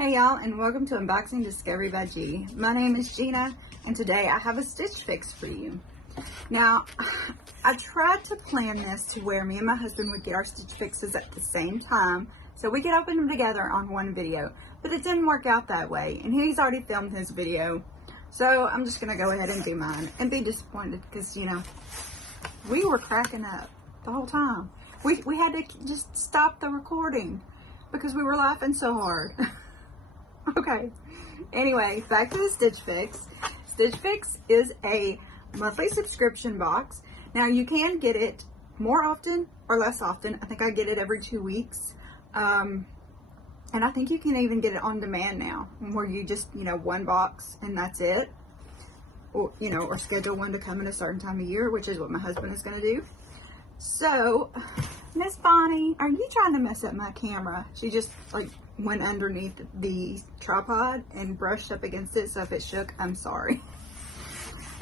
Hey y'all, and welcome to Unboxing Discovery by G. My name is Gina, and today I have a stitch fix for you. Now, I tried to plan this to where me and my husband would get our stitch fixes at the same time, so we could open them together on one video, but it didn't work out that way, and he's already filmed his video, so I'm just going to go ahead and do mine, and be disappointed, because, you know, we were cracking up the whole time. We had to just stop the recording, because we were laughing so hard. Okay, anyway, back to the Stitch Fix. Stitch Fix is a monthly subscription box. Now, you can get it more often or less often. I think I get it every 2 weeks. And I think you can even get it on demand now, where you just, you know, one box and that's it. Or, you know, or schedule one to come at a certain time of year, which is what my husband is going to do. So, Miss Bonnie, are you trying to mess up my camera? She just, like, went underneath the tripod and brushed up against it, so if it shook, I'm sorry.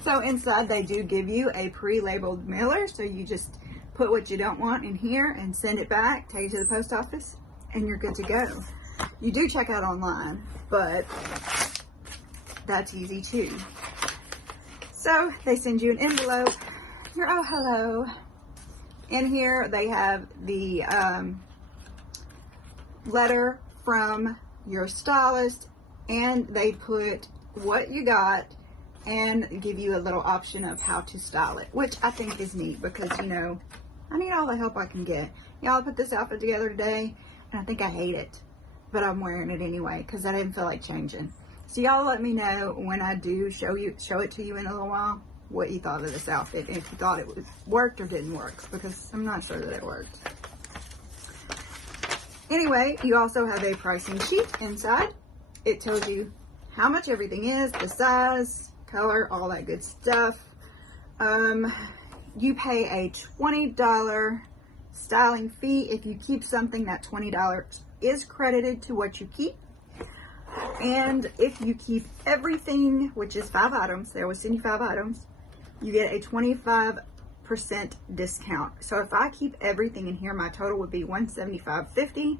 So inside they do give you a pre-labeled mailer, so you just put what you don't want in here and send it back, take it to the post office, and you're good to go. You do check out online, but that's easy too. So they send you an envelope. Oh hello. In here they have the letter from your stylist, and they put what you got and give you a little option of how to style it, which I think is neat because, you know, I need all the help I can get. Y'all, I put this outfit together today and I think I hate it, but I'm wearing it anyway because I didn't feel like changing. So y'all let me know when I do show it to you in a little while, what you thought of this outfit, and if you thought it worked or didn't work, because I'm not sure that it worked. Anyway, you also have a pricing sheet inside. It tells you how much everything is, the size, color, all that good stuff. You pay a $20 styling fee. If you keep something, that $20 is credited to what you keep. And if you keep everything, which is 5 items, they always send you 5 items, you get a 25% discount. So if I keep everything in here, my total would be $175.50.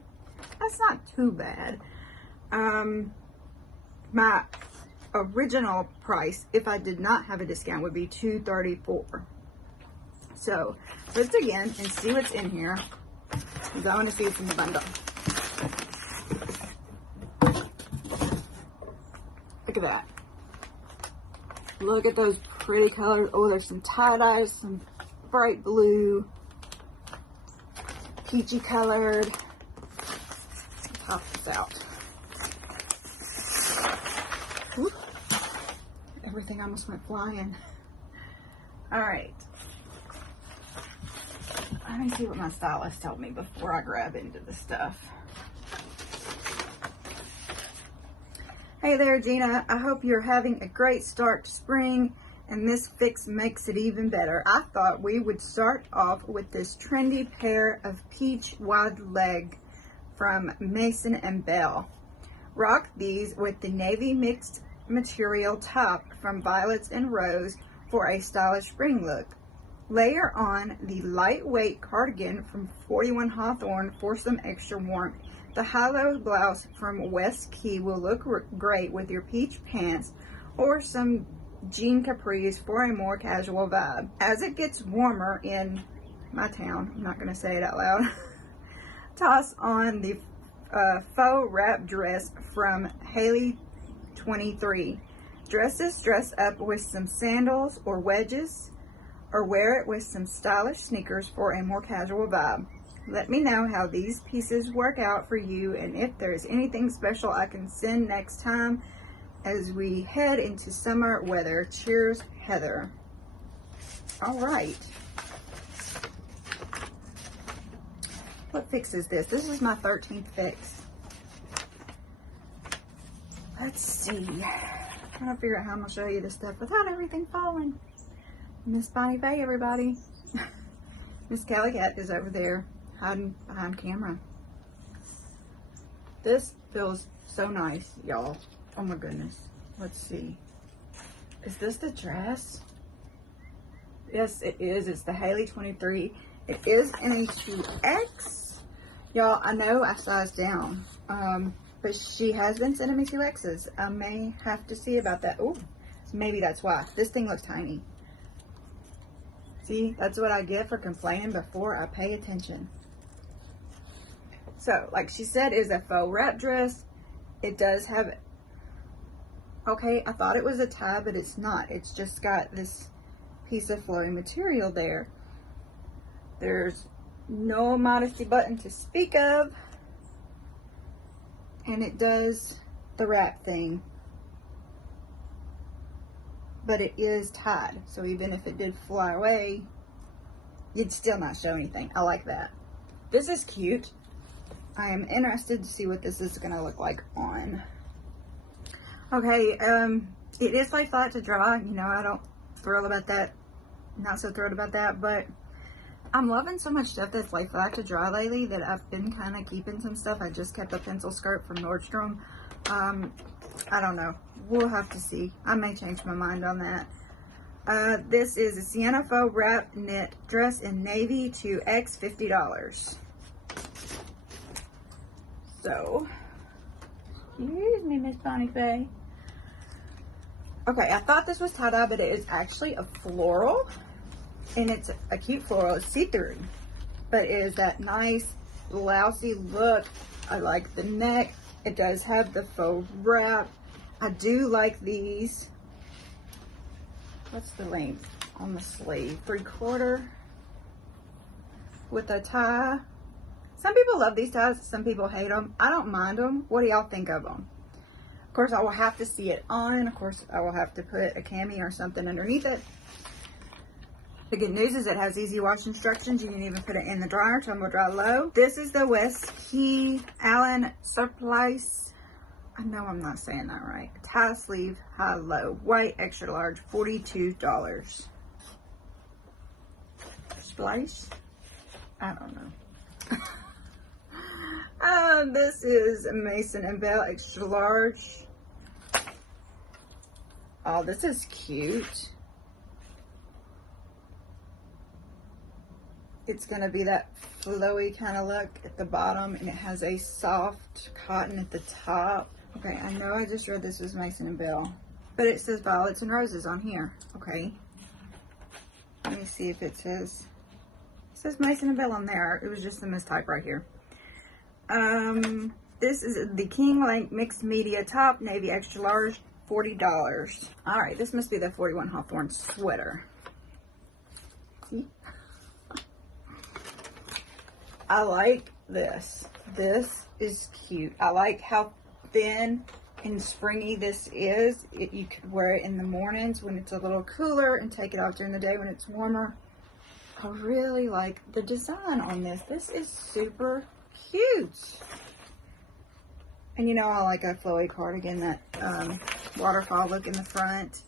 That's not too bad. My original price, if I did not have a discount, would be $234. So let's dig in and see what's in here, because I want to see what's in the bundle. Look at that. Look at those pretty colors. Oh, there's some tie-dyes, some bright blue, peachy colored. Let's pop this out. Whoop. Everything almost went flying. All right. Let me see what my stylist told me before I grab into the stuff. Hey there, Gina. I hope you're having a great start to spring, and this fix makes it even better. I thought we would start off with this trendy pair of peach wide leg from Mason&belle. Rock these with the navy mixed material top from Violets&Roses for a stylish spring look. Layer on the lightweight cardigan from 41 Hawthorn for some extra warmth. The high-low blouse from westkei will look great with your peach pants or some jean capris for a more casual vibe. As it gets warmer in my town, I'm not going to say it out loud, toss on the faux wrap dress from HAILEY 23. Dress this dress up with some sandals or wedges, or wear it with some stylish sneakers for a more casual vibe. Let me know how these pieces work out for you, and if there's anything special I can send next time as we head into summer weather. Cheers, Heather. All right. What fix is this? This is my 13th fix. Let's see. I'm trying to figure out how I'm going to show you this stuff without everything falling. Miss Bonnie Bay, everybody. Miss Caley Cat is over there hiding behind camera. This feels so nice, y'all. Oh my goodness. Let's see. Is this the dress? Yes, it is. It's the HAILEY 23. It is in a 2X. Y'all, I know I sized down. But she has been sending me 2X's. I may have to see about that. Oh, maybe that's why. This thing looks tiny. See, that's what I get for complaining before I pay attention. So, like she said, is a faux wrap dress. It does have, okay, I thought it was a tie, but it's not. It's just got this piece of flowing material there. There's no modesty button to speak of. And it does the wrap thing. But it is tied. So even if it did fly away, you'd still not show anything. I like that. This is cute. I am interested to see what this is going to look like on. Okay, it is lay flat to dry. You know, I don't thrill about that. Not so thrilled about that, but I'm loving so much stuff that's lay flat to dry lately that I've been kind of keeping some stuff. I just kept a pencil skirt from Nordstrom. I don't know. We'll have to see. I may change my mind on that. This is a Sienna Faux Wrap Knit Dress in Navy 2X, $50. So, excuse me, Miss Bonnie Faye. Okay, I thought this was tie-dye, but it is actually a floral. And it's a cute floral. It's see-through. But it is that nice, blousey look. I like the neck. It does have the faux wrap. I do like these. What's the length on the sleeve? 3/4 with a tie. Some people love these ties. Some people hate them. I don't mind them. What do y'all think of them? Of course, I will have to see it on. Of course, I will have to put a cami or something underneath it. The good news is it has easy wash instructions. You can even put it in the dryer, tumble dry low. This is the westkei Allan Surplice. I know I'm not saying that right. Tie sleeve, high low, white, extra large, $42. Splice? I don't know. This is mason&belle extra large. Oh, this is cute. It's going to be that flowy kind of look at the bottom, and it has a soft cotton at the top. Okay, I know I just read this was mason&belle, but it says violets and roses on here. Okay. Let me see if it says mason&belle on there. It was just a mistype right here. This is the Kinglake mixed media top, navy extra large, $40. All right, this must be the 41 Hawthorn sweater. See? I like this. This is cute. I like how thin and springy this is. You could wear it in the mornings when it's a little cooler and take it off during the day when it's warmer. I really like the design on this. This is super cute. And you know, I like a flowy cardigan, that waterfall look in the front.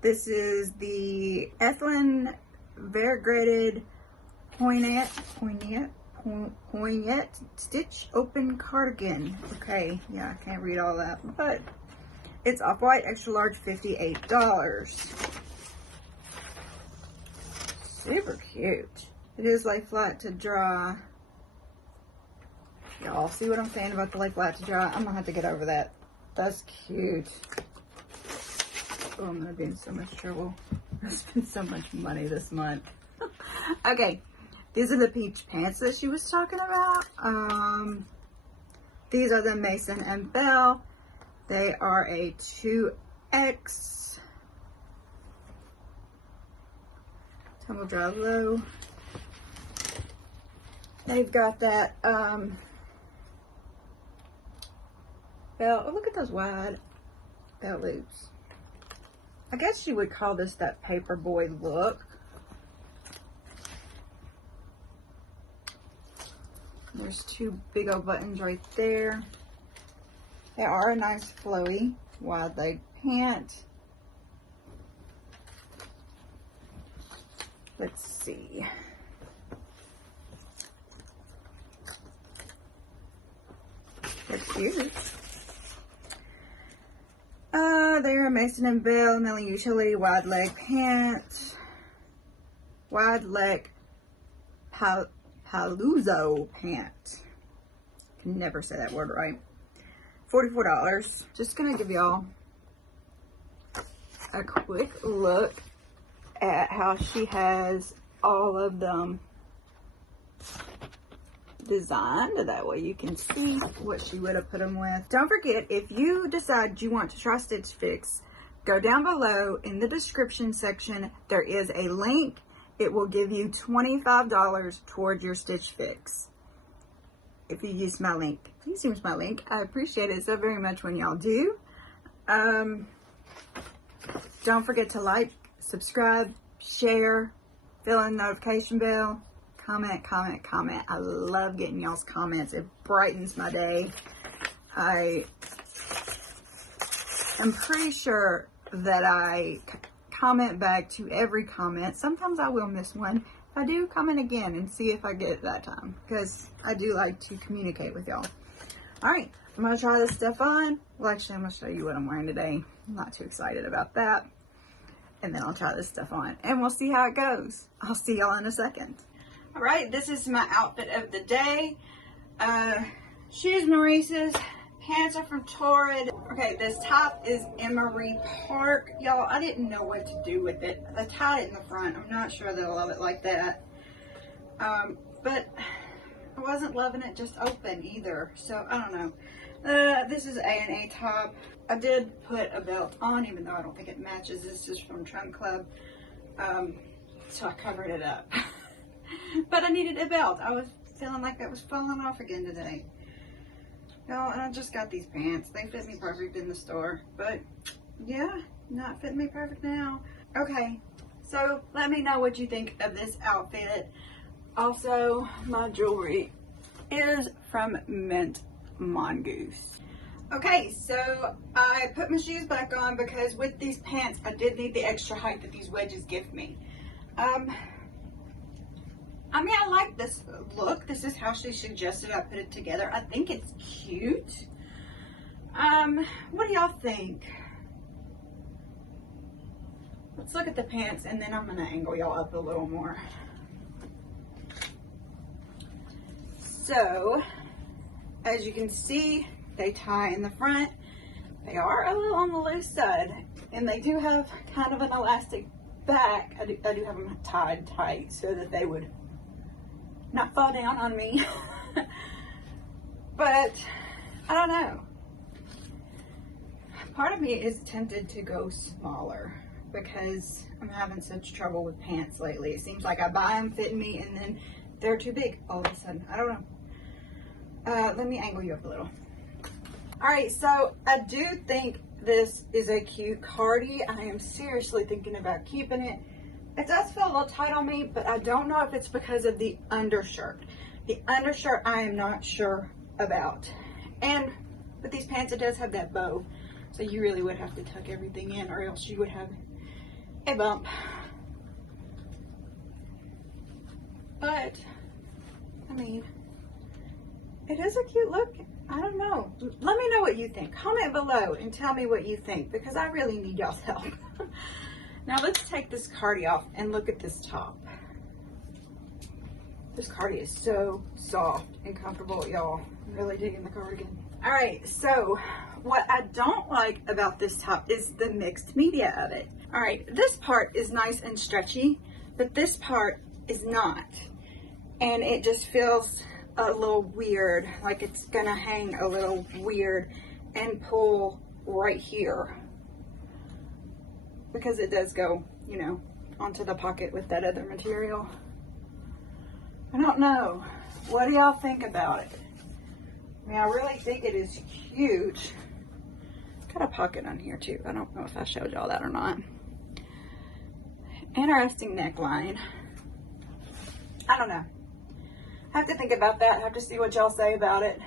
This is the Etelan Variegated Pointette stitch open cardigan. Okay, yeah, I can't read all that, but it's off-white, extra large, $58. Super cute. It is lay flat to dry. Y'all see what I'm saying about the lay flat to dry? I'm gonna have to get over that. That's cute. Oh, I'm gonna be in so much trouble. I spent so much money this month. Okay, these are the peach pants that she was talking about. These are the mason&belle. They are a 2X. Tumble dry low. They've got that belt. Oh, look at those wide belt loops. I guess you would call this that paperboy look. There's two big old buttons right there. They are a nice flowy wide leg pant. Let's see. They're cute. They're a mason&belle Melanie utility wide leg pant. Wide leg Palazzo pant. Can never say that word right. $44. Just gonna give y'all a quick look at how she has all of them designed. That way you can see what she would have put them with. Don't forget, if you decide you want to try Stitch Fix, go down below in the description section. There is a link. It will give you $25 towards your Stitch Fix if you use my link. Please use my link. I appreciate it so very much when y'all do. Don't forget to like, subscribe, share, fill in the notification bell, comment, comment, comment. I love getting y'all's comments. It brightens my day. I am pretty sure that I comment back to every comment. Sometimes I will miss one. If I do, comment again and see if I get it that time, because I do like to communicate with y'all. All right, I'm gonna try this stuff on. Well, actually, I'm gonna show you what I'm wearing today. I'm not too excited about that. And then I'll try this stuff on and we'll see how it goes. I'll see y'all in a second. All right, this is my outfit of the day. Shoes Maurice's, pants are from Torrid. Okay, this top is EMORY Park. Y'all, I didn't know what to do with it. I tied it in the front. I'm not sure that I love it like that. But I wasn't loving it just open either. So I don't know. This is a.n.a top. I did put a belt on, even though I don't think it matches. This is from Trunk Club. So I covered it up. But I needed a belt. I was feeling like that was falling off again today. No, and I just got these pants. They fit me perfect in the store. But yeah, not fitting me perfect now. Okay, so let me know what you think of this outfit. Also, my jewelry is from mintmongoose. Okay, so I put my shoes back on because with these pants, I did need the extra height that these wedges give me. I mean, I like this look. This is how she suggested I put it together. I think it's cute. What do y'all think? Let's look at the pants and then I'm gonna angle y'all up a little more. So, as you can see, they tie in the front. They are a little on the loose side, and they do have kind of an elastic back. I do have them tied tight so that they would not fall down on me. But I don't know. Part of me is tempted to go smaller because I'm having such trouble with pants lately. It seems like I buy them, fit me, and then they're too big all of a sudden. I don't know. Let me angle you up a little. All right, so I do think this is a cute cardi. I am seriously thinking about keeping it. It does feel a little tight on me, but I don't know if it's because of the undershirt. The undershirt I am not sure about. And with these pants, it does have that bow. So you really would have to tuck everything in or else you would have a bump. But, I mean, it is a cute look. I don't know. Let me know what you think. Comment below and tell me what you think because I really need y'all's help. Now let's take this cardi off and look at this top. This cardi is so soft and comfortable, y'all. I'm really digging the cardigan. All right, so what I don't like about this top is the mixed media of it. All right, this part is nice and stretchy, but this part is not. And it just feels a little weird, like it's gonna hang a little weird and pull right here because it does go, you know, onto the pocket with that other material. I don't know. What do y'all think about it? I mean, I really think it is huge. Got a pocket on here too. I don't know if I showed y'all that or not. Interesting neckline. I don't know. I have to think about that. I have to see what y'all say about it.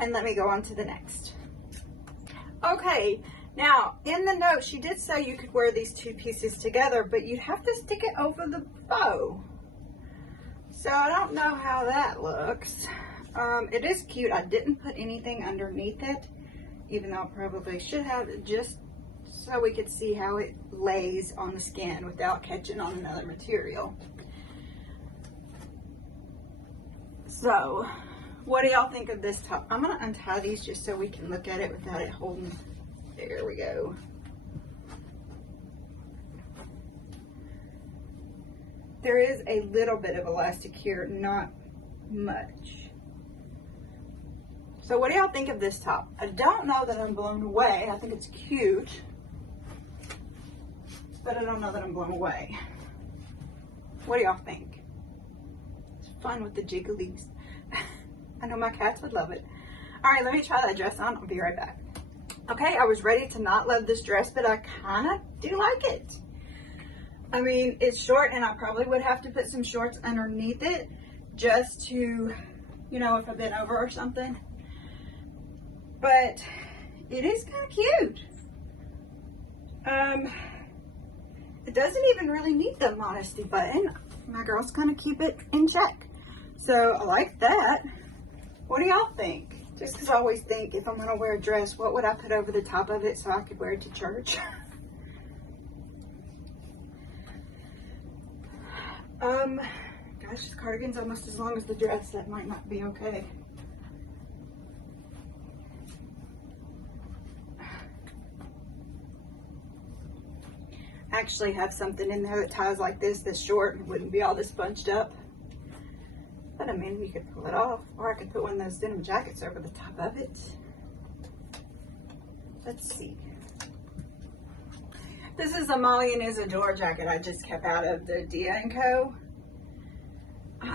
And let me go on to the next. Okay, now in the note, she did say you could wear these two pieces together, but you'd have to stick it over the bow. So I don't know how that looks. It is cute. I didn't put anything underneath it, even though I probably should have, just so we could see how it lays on the skin without catching on another material. So What do y'all think of this top? I'm going to untie these just so we can look at it without it holding. There we go. There is a little bit of elastic here, not much. So what do y'all think of this top? I don't know that I'm blown away. I think it's cute, but I don't know that I'm blown away. What do y'all think? It's fun with the jigglies. I know my cats would love it. All right, let me try that dress on. I'll be right back. Okay, I was ready to not love this dress, but I kind of do like it. I mean, it's short, and I probably would have to put some shorts underneath it just to, you know, if I've been over or something. But it is kind of cute. It doesn't even really need the modesty button. My girls kind of keep it in check. So I like that. What do y'all think? Just because I always think if I'm going to wear a dress, what would I put over the top of it so I could wear it to church? Gosh, this cardigan's almost as long as the dress. That might not be okay. I actually have something in there that ties like this short and wouldn't be all this bunched up. But I mean, you could pull it off, or I could put one of those denim jackets over the top of it. Let's see. This is a Molly and Isadora jacket I just kept out of the A.n.a. I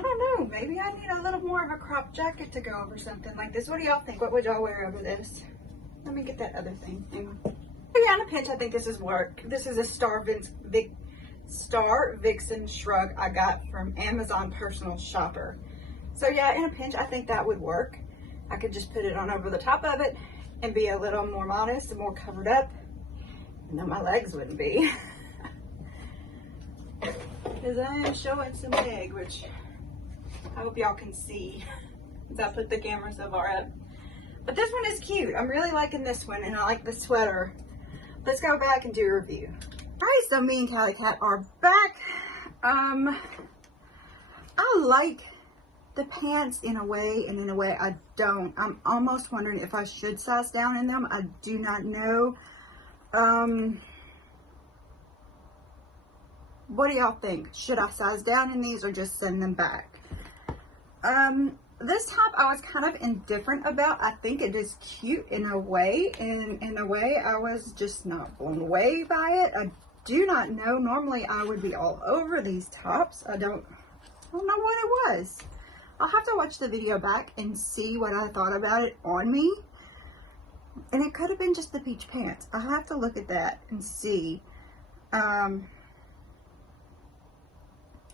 don't know, maybe I need a little more of a crop jacket to go over something like this. What do y'all think? What would y'all wear over this? Let me get that other thing. Hang on. Yeah, in a pinch, I think this is work. This is a Star Vixen shrug I got from Amazon Personal Shopper. So yeah, in a pinch, I think that would work. I could just put it on over the top of it and be a little more modest and more covered up. And then my legs wouldn't be. Because I am showing some leg, which I hope y'all can see as I put the camera so far up. But this one is cute. I'm really liking this one, and I like the sweater. Let's go back and do a review. All right, so me and Callie Cat are back. I like the pants in a way, and in a way I don't. I'm almost wondering if I should size down in them. I do not know. What do y'all think? Should I size down in these or just send them back? This top I was kind of indifferent about. I think it is cute in a way, and in a way I was just not blown away by it. I do not know. Normally I would be all over these tops. I don't know what it was. I'll have to watch the video back and see what I thought about it on me. And it could have been just the peach pants. I have to look at that and see. What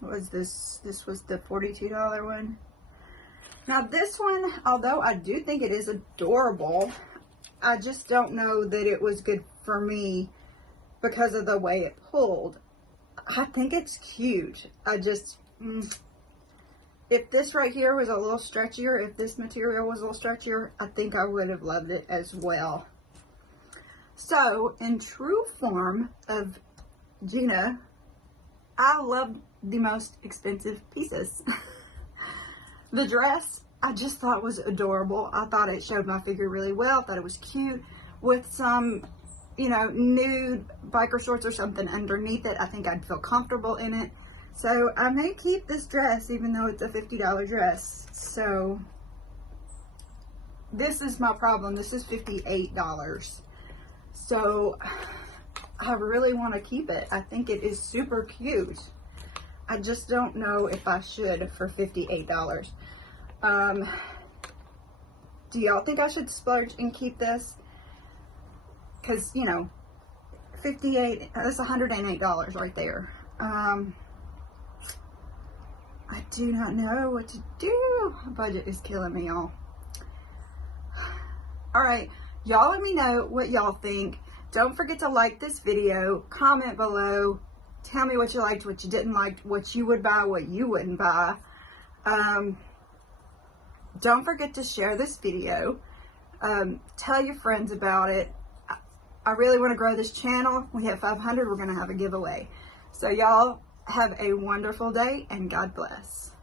was this? This was the $42 one. Now this one, although I do think it is adorable, I just don't know that it was good for me because of the way it pulled. I think it's cute. I just, if this right here was a little stretchier, if this material was a little stretchier, I think I would have loved it as well. So, in true form of Gina, I love the most expensive pieces. The dress, I just thought was adorable. I thought it showed my figure really well. I thought it was cute with some, you know, nude biker shorts or something underneath it. I think I'd feel comfortable in it. So I may keep this dress even though it's a $50 dress. So this is my problem. This is $58. So I really want to keep it. I think it is super cute. I just don't know if I should for $58. Do y'all think I should splurge and keep this? Because, you know, $58, that's $108 right there. I do not know what to do. My budget is killing me, y'all. Alright, y'all let me know what y'all think. Don't forget to like this video, comment below, tell me what you liked, what you didn't like, what you would buy, what you wouldn't buy. Don't forget to share this video. Tell your friends about it. I really want to grow this channel. We hit 500, we're going to have a giveaway. So y'all have a wonderful day and God bless.